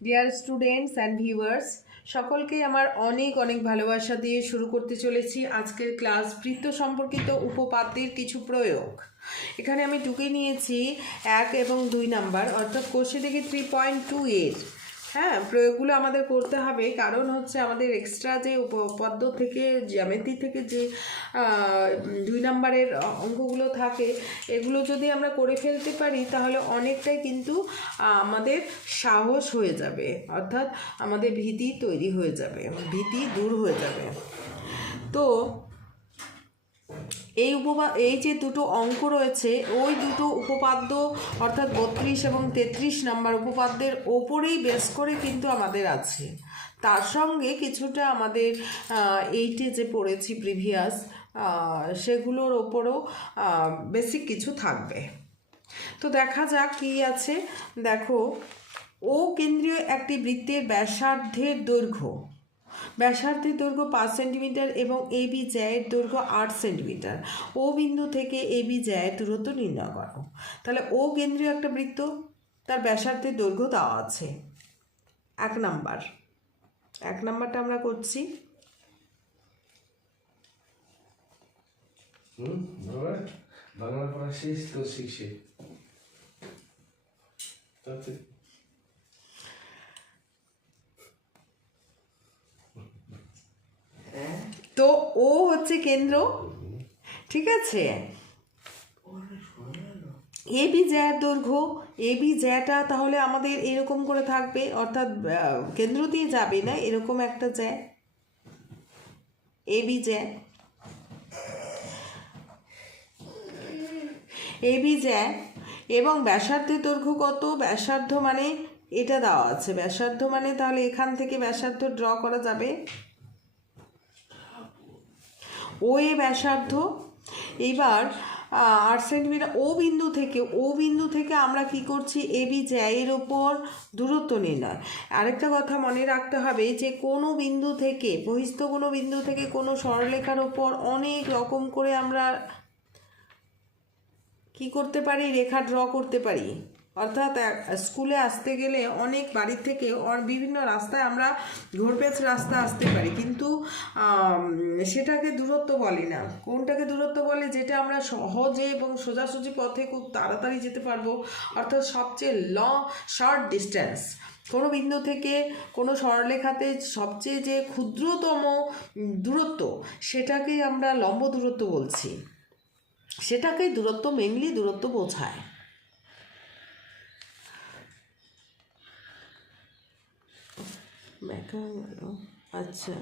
Dear students and viewers সকলকে আমার অনেক অনেক ভালোবাসা দিয়ে শুরু করতে চলেছি আজকের ক্লাস বৃত্ত সম্পর্কিত উপপাদ্যের কিছু প্রয়োগ। এখানে আমি টুকে নিয়েছি এক এবং দুই নাম্বার অর্থাৎ কোষে দেখি থ্রি পয়েন্ট টু এর। হ্যাঁ প্রয়োগগুলো আমাদের করতে হবে। কারণ হচ্ছে আমাদের এক্সট্রা যে উপপাদ্য থেকে, জ্যামিতি থেকে যে দুই নাম্বারের অঙ্কগুলো থাকে, এগুলো যদি আমরা করে ফেলতে পারি, তাহলে অনেকটাই কিন্তু আমাদের সাহস হয়ে যাবে। অর্থাৎ আমাদের ভীতি তৈরি হয়ে যাবে, ভীতি দূর হয়ে যাবে। তো এই উপপা এই যে দুটো অঙ্ক রয়েছে, ওই দুটো উপপাদ্য, অর্থাৎ বত্রিশ এবং তেত্রিশ নাম্বার উপপাদ্যের ওপরেই বেস করে কিন্তু আমাদের আছে। তার সঙ্গে কিছুটা আমাদের এইটে যে পড়েছি প্রিভিয়াস সেগুলোর ওপরও বেসিক কিছু থাকবে। তো দেখা যাক কী আছে। দেখো, ও কেন্দ্রীয় একটি বৃত্তের ব্যাসার্ধের দৈর্ঘ্য। ব্যাসার্ধের দৈর্ঘ্য পাঁচ সেন্টিমিটার এবং এ বি জ্যায়ের দৈর্ঘ্য আট সেন্টিমিটার। ও বিন্দু থেকে এ বি জ্যায়ের দূরত্ব নির্ণয় করো। তাহলে ও কেন্দ্রীয় একটা বৃত্ত, তার ব্যাসার্ধের দৈর্ঘ্য দেওয়া আছে। এক নাম্বার। এক নাম্বারটা আমরা করছি। বাংলা পড়া শেষ তো শিখছে। তাতে তো ও হচ্ছে কেন্দ্র। ঠিক আছে? এ বি জ্যার দৈর্ঘ্য, এ বি জ্যাটা তাহলে আমাদের এরকম করে থাকবে, অর্থাৎ কেন্দ্র দিয়ে যাবে না, এরকম একটা জ্যা। এ বি জ্যা। এ বি জ্যা এবং ব্যাসার্ধের দৈর্ঘ্য কত? ব্যাসার্ধ মানে এটা দেওয়া আছে। ব্যাসার্ধ মানে তাহলে এখান থেকে ব্যাসার্ধ ড্র করা যাবে। ও এ ব্যাসার্ধ। এবার আট সেন্টিমিটার ও বিন্দু থেকে, ও বিন্দু থেকে আমরা কি করছি? এ, বি জ্যায়ের ওপর দূরত্ব নির্ণয়। আরেকটা কথা মনে রাখতে হবে যে, কোনো বিন্দু থেকে, বহিস্থ কোনো বিন্দু থেকে কোনো সরলরেখার ওপর অনেক রকম করে আমরা কি করতে পারি? রেখা ড্র করতে পারি। অর্থাৎ স্কুলে আসতে গেলে অনেক বাড়ির থেকে বিভিন্ন রাস্তায় আমরা ঘোরপেচ রাস্তা আসতে পারি। কিন্তু সেটাকে দূরত্ব বলি না। কোনটাকে দূরত্ব বলে? যেটা আমরা সহজে এবং সোজাসুজি পথে খুব তাড়াতাড়ি যেতে পারব। অর্থাৎ, সবচেয়ে ল শর্ট ডিস্টেন্স কোনো বিন্দু থেকে কোনো সরলরেখাতে সবচেয়ে যে ক্ষুদ্রতম দূরত্ব, সেটাকেই আমরা লম্ব দূরত্ব বলছি। সেটাকেই দূরত্ব মেনলি দূরত্ব বোঝায়। হয়ে গেল। আচ্ছা।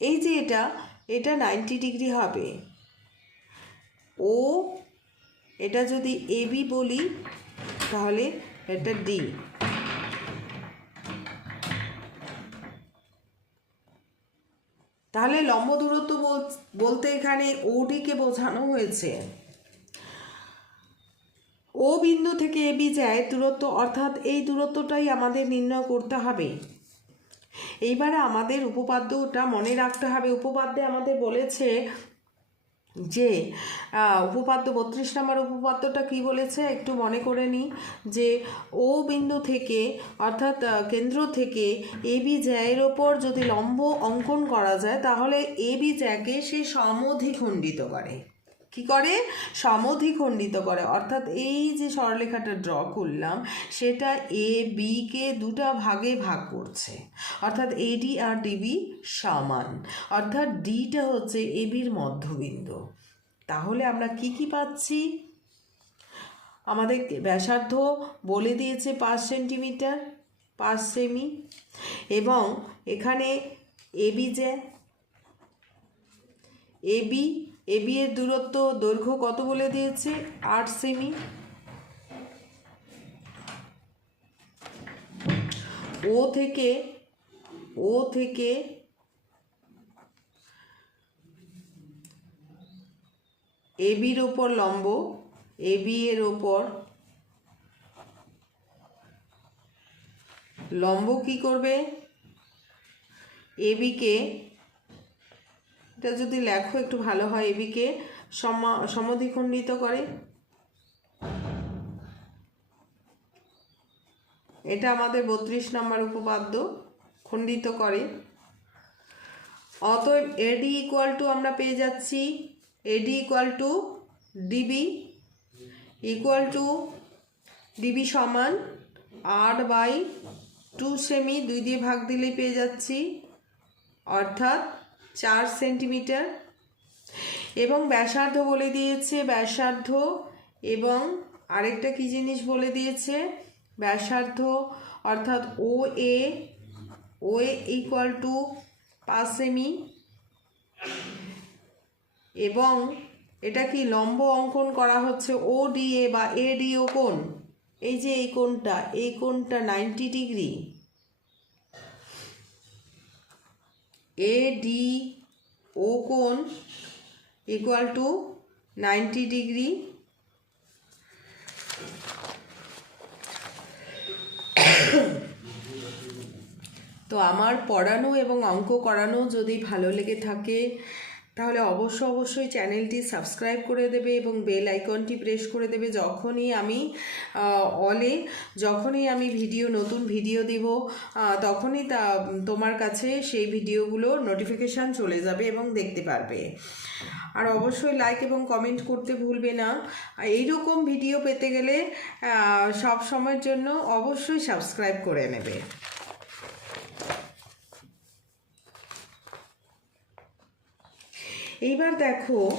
এই যে এটা এটা নাইনটি ডিগ্রি হবে। ও, এটা যদি এ বি বলি, তাহলে এটা ডি তাহলে লম্ব দূরত্ব বল- বলতে এখানে ওডিকে বোঝানো হয়েছে। ও বিন্দু থেকে এ বি যায়, দূরত্ব অর্থাৎ এই দূরত্বটাই আমাদের নির্ণয় করতে হবে। এইবারে আমাদের উপপাদ্যটা মনে রাখতে হবে। উপপাদ্যে আমাদের বলেছে যে উপপাদ্য বত্রিশ নম্বর উপপাদ্যটা কি বলেছে? একটু মনে করে নিই যে, ও বিন্দু থেকে, অর্থাৎ কেন্দ্র থেকে এ বি জ্যায়ের ওপর যদি লম্ব অঙ্কন করা যায়, তাহলে এ বি জ্যাকে সে সমদ্বিখণ্ডিত করে। কি করে? সমদ্বিখণ্ডিত করে। অর্থাৎ এই যে সরলরেখাটা ড্র করলাম, সেটা এ বিকে দুটা ভাগে ভাগ করছে। অর্থাৎ এডি আর ডিবি সমান। অর্থাৎ ডিটা হচ্ছে এবির মধ্যবিন্দু। তাহলে আমরা কি কি পাচ্ছি? আমাদের ব্যাসার্ধ বলে দিয়েছে পাঁচ সেন্টিমিটার, পাঁচ সেমি। এবং এখানে এবি যে এবি এবি এর দূরত্ব দৈর্ঘ্য কত বলে দিয়েছে? আট সেমি। ও থেকে ও থেকে এবির ওপর লম্ব এবি এর ওপর লম্ব কি করবে? এবিকে এটা যদি লেখো, একটু ভালো হয় এবিকে। সম, সমদ্বিখণ্ডিত করে। এটা আমাদের বত্রিশ নম্বর উপপাদ্য, খণ্ডিত করে। অতএব এডি ইকুয়াল টু আমরা পেয়ে যাচ্ছি, AD equal to DB equal to DB সমান আট বাই টু সেমি, দুই দিয়ে ভাগ দিলেই পেয়ে যাচ্ছি। অর্থাৎ চার সেন্টিমিটার এবং ব্যাসার্ধ বলে দিয়েছে ব্যাসার্ধ এবং আরেকটা কি জিনিস বলে দিয়েছে? ব্যাসার্ধ, অর্থাৎ O A O A equal to পাঁচ সেমি এবং এটা কি লম্ব অঙ্কন করা হচ্ছে? ও ডিএ বা এ ডিও কোণ? এই যে এই কোণটা এই কোণটা ninety degree A D O কোণ ইকুয়াল টু নাইনটি ডিগ্রি তো আমার পড়ানো এবং অঙ্ক করানো যদি ভালো লেগে থাকে তাহলে অবশ্য অবশ্যই চ্যানেলটি সাবস্ক্রাইব করে দেবে এবং বেল আইকনটি প্রেস করে দেবে যখনই আমি অলে যখনই আমি ভিডিও, নতুন ভিডিও দিব তখনই তা, তোমার কাছে সেই ভিডিওগুলো নোটিফিকেশান চলে যাবে এবং দেখতে পারবে। আর অবশ্যই লাইক এবং কমেন্ট করতে ভুলবে না। এইরকম ভিডিও পেতে গেলে সব সময়ের জন্য অবশ্যই সাবস্ক্রাইব করে নেবে। এইবার দেখো,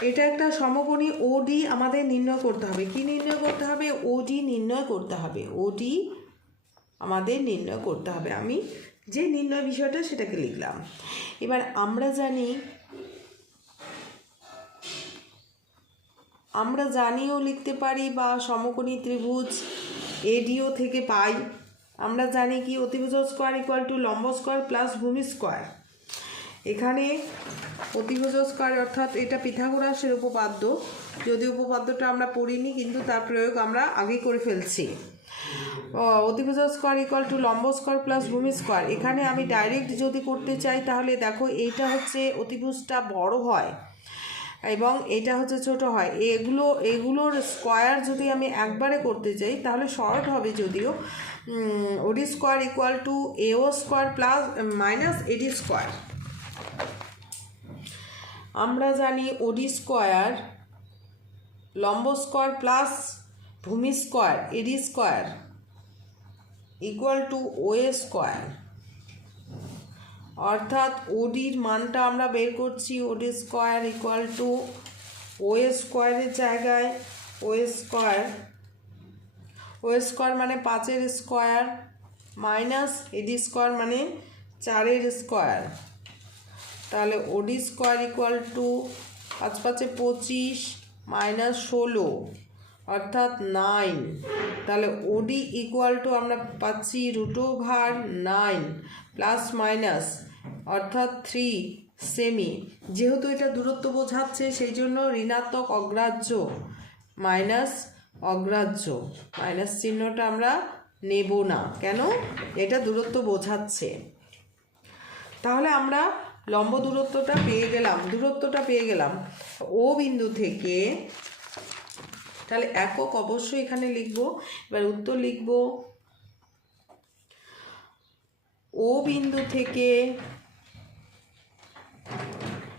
এটা একটা সমকোণী ওডি আমাদের নির্ণয় করতে হবে। কি নির্ণয় করতে হবে? ওডি নির্ণয় করতে হবে। ওডি আমাদের নির্ণয় করতে হবে। আমি যে নির্ণয় বিষয়টা সেটাকে লিখলাম। এবার আমরা জানি, আমরা জানিও লিখতে পারি বা সমকোণী ত্রিভুজ এডিও থেকে পাই। আমরা জানি কি, অতিভুজ স্কোয়ার ইকুয়াল টু লম্ব স্কোয়ার প্লাস ভূমি স্কোয়ার এখানে অতিভুজ স্কোয়ার অর্থাৎ এটা পিথাগোরাসের উপপাদ্য। যদি উপপাদ্যটা আমরা পড়িনি, কিন্তু তার প্রয়োগ আমরা আগেই করে ফেলছি। অতিভুজ স্কোয়ার ইকুয়াল টু লম্ব স্কোয়ার প্লাস ভূমি স্কোয়ার এখানে আমি ডাইরেক্ট যদি করতে চাই, তাহলে দেখো এইটা হচ্ছে অতিভুজটা বড় হয় এবং এটা হচ্ছে ছোট হয়। এগুলো, এগুলোর স্কোয়ার যদি আমি একবারে করতে চাই, তাহলে শর্ট হবে যদিও OD square equal to AO square plus minus AD square আমরা জানি ওডি স্কোয়ার লম্ব স্কোয়ার প্লাস ভূমি square AD square equal to OA square অর্থাৎ ওডির মানটা আমরা বের করছি OD square equal to OA স্কোয়ারের জায়গায় ওএ স্কোয়ার ওএ স্কোয়ার মানে পাঁচের স্কোয়ার মাইনাস এডি স্কোয়ার মানে চারের স্কোয়ার তাহলে ওডি স্কোয়ার ইকুয়াল টু পাঁচ পাঁচে পঁচিশ মাইনাস ষোলো, অর্থাৎ নাইন। তাহলে ওডি ইকুয়াল টু আমরা পাচ্ছি root over nine plus minus, অর্থাৎ থ্রি, সেমি। যেহেতু এটা দূরত্ব বোঝাচ্ছে, সেই জন্য ঋণাত্মক অগ্রাহ্য মাইনাস অগ্রাহ্য। মাইনাস চিহ্নটা আমরা নেব না। কেন? এটা দূরত্ব বোঝাচ্ছে। তাহলে আমরা লম্ব দূরত্বটা পেয়ে গেলাম, দূরত্বটা পেয়ে গেলাম। ও বিন্দু থেকে, তাহলে একক অবশ্যই এখানে লিখব, এবার উত্তর লিখব। ও বিন্দু থেকে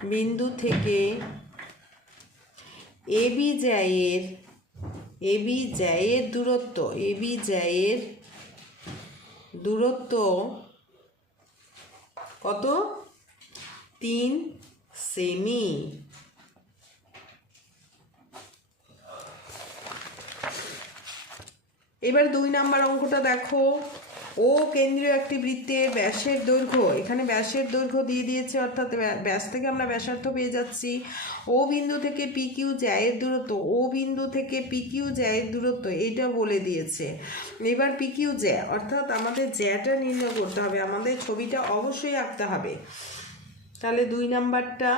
বিন্দু থেকে এবি জ্যায়ের এবি জ্যায়ের দূরত্ব এবি জ্যায়ের দূরত্ব কত? তিন, সেমি। এবার দুই নাম্বার অঙ্কটা দেখো। ও কেন্দ্রীয় একটি বৃত্তের ব্যাসের দৈর্ঘ্য। এখানে ব্যাসের দৈর্ঘ্য দিয়ে দিয়েছে, অর্থাৎ ব্যা- ব্যাস থেকে আমরা ব্যাসার্ধ পেয়ে যাচ্ছি। ও বিন্দু থেকে পি কিউ জ্যায়ের দূরত্ব, ও বিন্দু থেকে পি কিউ জ্যায়ের দূরত্ব এটা বলে দিয়েছে। এবার পি কিউ জ্যা, অর্থাৎ আমাদের জ্যাটা নির্ণয় করতে হবে। আমাদের ছবিটা অবশ্যই আঁকতে হবে। তাহলে দুই নাম্বারটা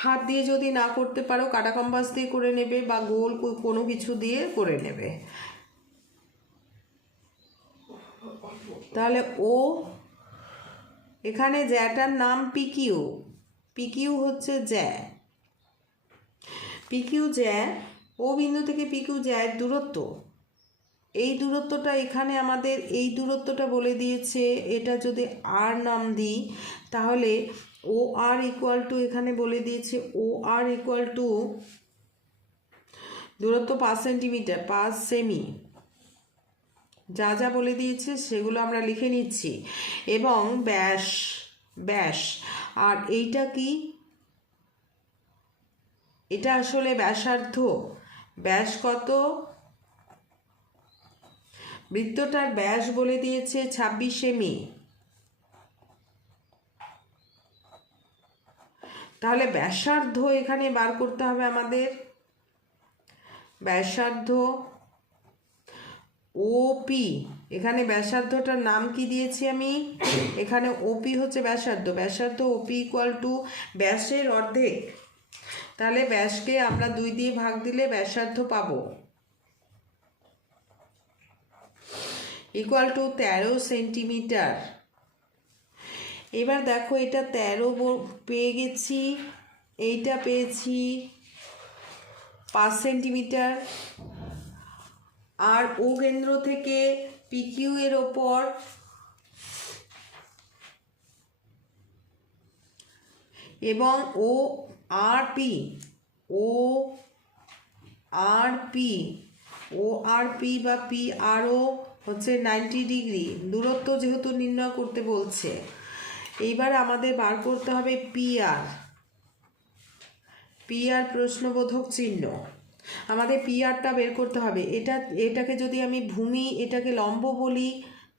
হাত দিয়ে যদি না করতে পারো, কাটা কম্পাস দিয়ে করে নেবে বা গোল কোনো কিছু দিয়ে করে নেবে। তাহলে ও এখানে জ্যাটার নাম পিকিউ। পিকিউ হচ্ছে জ্যা। পিকিউ জ্যা, ও বিন্দু থেকে পিকিউ জ্যায়ের দূরত্ব। এই দূরত্বটা এখানে আমাদের এই দূরত্বটা বলে দিয়েছে, এটা যদি আর নাম দিই, তাহলে ও আর ইকুয়াল টু এখানে বলে দিয়েছে ও আর ইকুয়াল টু দূরত্ব পাঁচ সেন্টিমিটার পাঁচ সেমি যা যা বলে দিয়েছে, সেগুলো আমরা লিখে নিচ্ছি। এবং ব্যাস ব্যাস। আর এইটা কি? এটা আসলে ব্যাসার্ধ। ব্যাস কত? বৃত্তটার ব্যাস বলে দিয়েছে ছাব্বিশ সেমি তাহলে ব্যাসার্ধ এখানে বার করতে হবে আমাদের। ব্যাসার্ধ ওপি, এখানে ব্যাসার্ধটার নাম কি দিয়েছি আমি? এখানে ওপি হচ্ছে ব্যাসার্ধ ব্যাসার্ধ ওপি ইকুয়াল টু ব্যাসের অর্ধেক। তাহলে ব্যাসকে আমরা দুই দিয়ে ভাগ দিলে ব্যাসার্ধ পাবো। ইকুয়াল টু তেরো সেন্টিমিটার এবার দেখো এটা তেরো পেয়ে গেছি। এইটা পেয়েছি পাঁচ সেন্টিমিটার আর ও কেন্দ্র থেকে পিকিউ এর ওপর এবং O R P O R P O R P বা পি আরও হচ্ছে নাইনটি ডিগ্রি দূরত্ব যেহেতু নির্ণয় করতে বলছে। এইবার আমাদের বার করতে হবে পি আর পি আর প্রশ্নবোধক চিহ্ন। আমাদের পি আরটা বের করতে হবে। এটা, এটাকে যদি আমি ভূমি, এটাকে লম্ব বলি,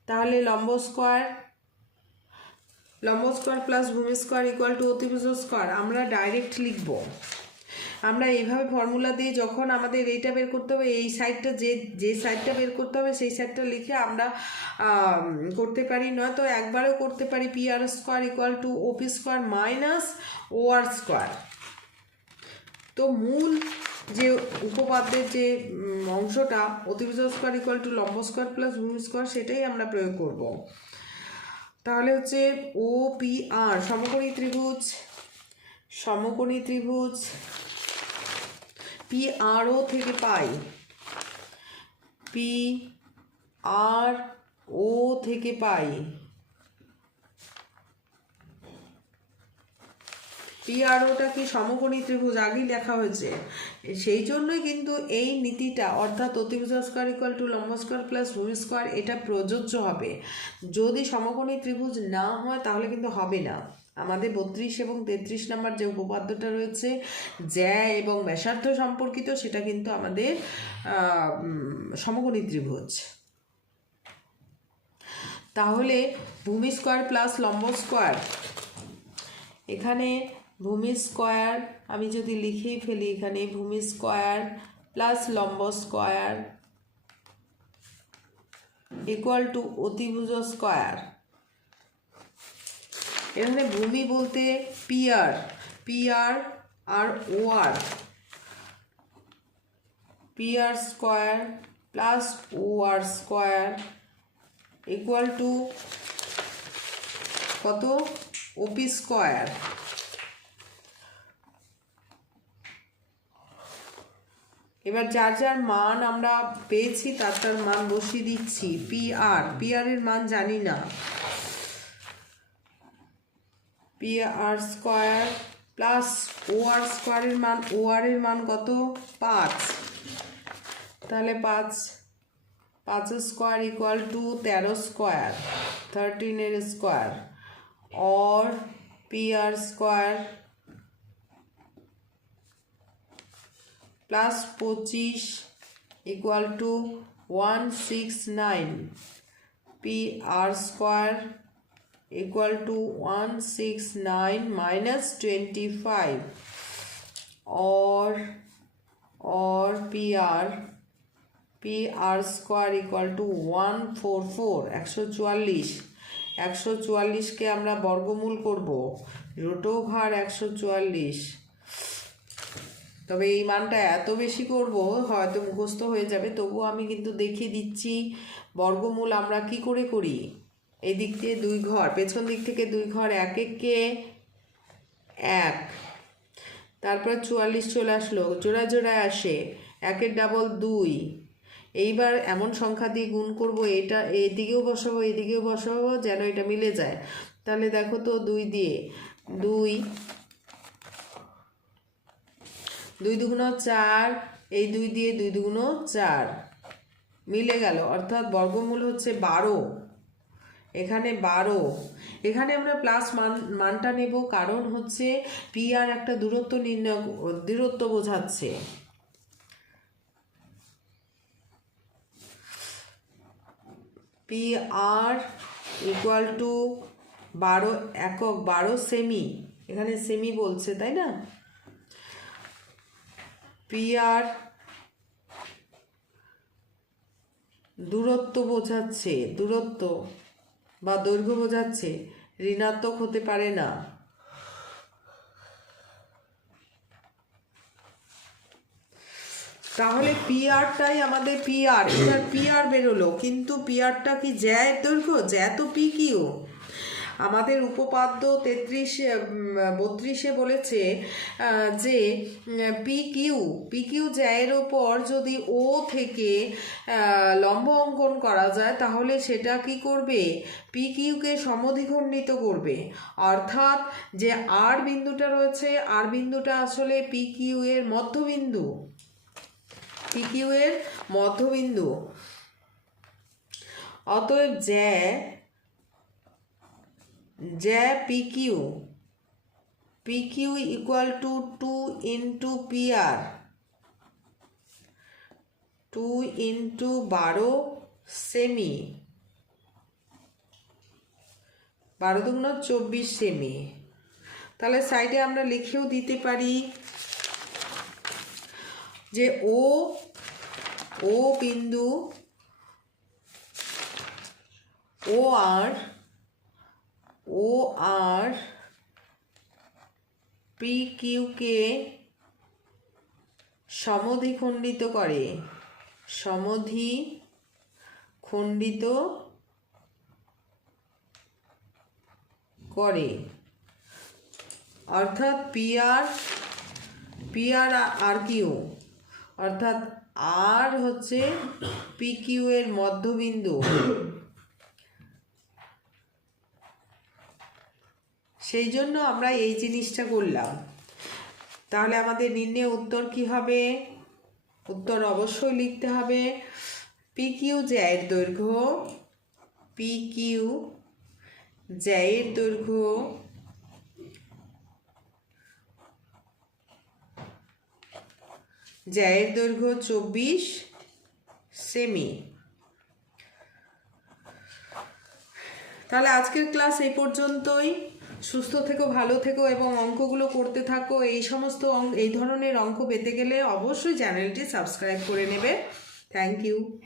তাহলে লম্ব স্কোয়ার লম্ব স্কোয়ার প্লাস ভূমি স্কোয়ার ইকুয়াল টু অতিভুজ স্কোয়ার। আমরা ডাইরেক্ট লিখব। আমরা এইভাবে ফর্মুলা দিয়ে যখন আমাদের এইটা বের করতে হবে, এই সাইডটা যে যে সাইডটা বের করতে হবে, সেই সাইডটা লিখে আমরা করতে পারি। নয়তো একবারও করতে পারি। P R square equal to OP square minus O R square তো মূল যে উপপাদ্যের যে অংশটা, অতিভুজ স্কোয়ার ইকুয়াল টু লম্ব স্কোয়ার প্লাস ভূমি স্কোয়ার সেটাই আমরা প্রয়োগ করব। তাহলে হচ্ছে ও পি আর সমকোণী ত্রিভুজ সমকোণী ত্রিভুজ পি আর থেকে পাই। পি আর ও থেকে পাই। পিআরওটা কি সমকোণী ত্রিভুজ? আগেই লেখা হয়েছে। সেই জন্যই কিন্তু এই নীতিটা, অর্থাৎ অতিভুজ স্কোয়ার ইকুয়াল টু লম্ব স্কোয়ার প্লাস ভূমি স্কোয়ার এটা প্রযোজ্য হবে। যদি সমকোণী ত্রিভুজ না হয়, তাহলে কিন্তু হবে না। আমাদের বত্রিশ এবং তেত্রিশ নাম্বার যে উপপাদ্যটা রয়েছে, জ্যা এবং ব্যাসার্ধ সম্পর্কিত, সেটা কিন্তু আমাদের সমকোণী ত্রিভুজ তাহলে ভূমি স্কোয়ার প্লাস লম্ব স্কোয়ার। এখানে ভূমি স্কোয়ার, আমি যদি লিখেই ফেলি এখানে, ভূমি স্কোয়ার প্লাস লম্ব স্কোয়ার ইকুয়াল টু অতিভুজ স্কোয়ার। এখানে ভূমি বলতে PR PR R OR. PR square plus OR square equal to কত? OP square. এবার যার যার মান আমরা পেয়েছি, তার তার মান বসিয়ে দিচ্ছি। পি আর এর মান জানি না। P R square plus O R স্কোয়ারের মান ও আরের মান কত? পাঁচ। তাহলে পাঁচ পাঁচ স্কোয়ার ইকুয়াল টু তেরো square থার্টিনের square or P R square plus পঁচিশ equal to one six nine P R square equal to 169 minus 25 or or PR PR square equal to 144 144 একশো চুয়াল্লিশকে আমরা বর্গমূল করব রুট ওভার একশো চুয়াল্লিশ। তবে এই মানটা এত বেশি করব, হয়তো মুখস্থ হয়ে যাবে তবু আমি কিন্তু দেখিয়ে দিচ্ছি বর্গমূল আমরা কি করে করি? এদিক দিয়ে দুই ঘর, পেছন দিক থেকে দুই ঘর, এক একে এক। তারপর চুয়াল্লিশ চলে আসলো, জোড়া জোড়ায় আসে, একের ডাবল দুই। এইবার এমন সংখ্যা দিয়ে গুণ করব, এটা এদিকেও বসাবো এদিকেও বসাবো, যেন এটা মিলে যায়। তাহলে দেখো তো দুই দিয়ে, দুই দুই দুগুণ চার, এই দুই দিয়ে দুই দুগুণ চার। মিলে গেল, অর্থাৎ বর্গমূল হচ্ছে বারো। এখানে বারো। এখানে আমরা প্লাস মান, মানটা নেব কারণ হচ্ছে পি আর একটা দূরত্ব নির্ণয় দূরত্ব বোঝাচ্ছে। পি আর ইকুয়াল টু বারো একক, বারো সেমি এখানে সেমি বলছে, তাই না? পি আর দূরত্ব বোঝাচ্ছে, দূরত্ব। বা দৈর্ঘ্য বোঝাচ্ছে, ঋণাত্মক হতে পারে না। তাহলে পিআরটাই আমাদের পিআর এবার পিআর বেরোলো, কিন্তু পিআরটা কি জ্যায় দৈর্ঘ্য? জ্যা তো পি কিউ আমাদের উপপাদ্য তেত্রিশে বত্রিশে বলেছে যে পি কিউ পি কিউ জ্যায়ের ওপর যদি ও থেকে লম্ব অঙ্কন করা যায়, তাহলে সেটা কি করবে? পি কিউকে করবে। অর্থাৎ যে আর বিন্দুটা রয়েছে আর বিন্দুটা আসলে পি কিউ এর মধ্যবিন্দু। পি কিউ এর মধ্যবিন্দু। অতএব জ্যা জ্যা P Q P Q equal to two into P R two into বারো সেমি বারো দুগুণ চব্বিশ সেমি তাহলে সাইডে আমরা লিখেও দিতে পারি যে ও ও বিন্দু ও আর ও আর পি কিউকে সমধি খণ্ডিত করে। সমধি খণ্ডিত করে। অর্থাৎ P R P R R Q. অর্থাৎ আর হচ্ছে পি কিউ এর মধ্যবিন্দু। সেই জন্য আমরা এই জিনিসটা করলাম। তাহলে আমাদের নির্ণয় উত্তর কি হবে? উত্তর অবশ্যই লিখতে হবে পি কিউ জ্যায়ের দৈর্ঘ্য পি কিউ জ্যায়ের দৈর্ঘ্য জ্যায়ের দৈর্ঘ্য চব্বিশ সেমি। তাহলে আজকের ক্লাস এই পর্যন্তই। সুস্থ থেকো, ভালো থেকো এবং অঙ্কগুলো করতে থাকো। এই সমস্ত এই ধরনের অঙ্ক পেতে গেলে অবশ্যই চ্যানেলটি সাবস্ক্রাইব করে নেবে। Thank you